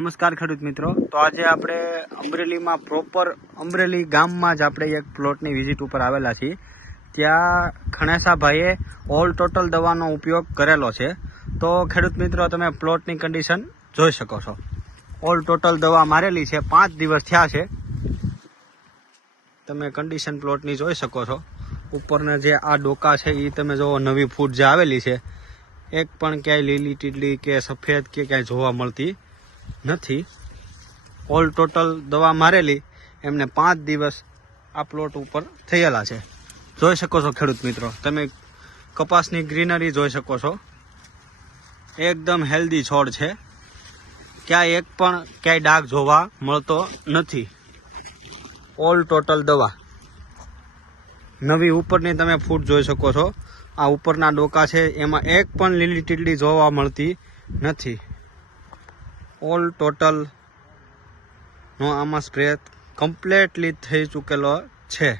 નમસ્કાર ખેડૂત મિત્રો, તો આજે આપણે અમરેલીમાં પ્રોપર અમરેલી ગામમાં જ આપણે એક પ્લોટની વિઝિટ ઉપર આવેલા છીએ. ત્યાં ખણેસાભાઈએ ઓલ ટોટલ દવાનો ઉપયોગ કરેલો છે. તો ખેડૂત મિત્રો, તમે પ્લોટની કન્ડિશન જોઈ શકો છો. ઓલ ટોટલ દવા મારેલી છે, 5 દિવસ થયા છે. તમે કન્ડિશન પ્લોટની જોઈ શકો છો. ઉપરના જે આ ડોકા છે એ તમે જોવો, નવી ફૂટ જે આવેલી છે, એક પણ ક્યાંય લીલી ટીડલી કે સફેદ કે ક્યાંય જોવા મળતી નથી. ઓલ ટોટલ દવા મારેલી એમને 5 દિવસ આ પ્લોટ ઉપર થયેલા છે. જોઈ શકો છો ખેડૂત મિત્રો, તમે કપાસની ગ્રીનરી જોઈ શકો છો. એકદમ હેલ્ધી છોડ છે, ક્યાંય એક પણ ક્યાંય ડાઘ જોવા મળતો નથી. ઓલ ટોટલ દવા નવી ઉપરની તમે ફૂટ જોઈ શકો છો. આ ઉપરના ડોકા છે એમાં એક પણ લીલી ટીડલી જોવા મળતી નથી. ઓલ ટોટલ નો આમાં સ્પ્રે કમ્પ્લીટલી થઈ ચૂકેલો છે.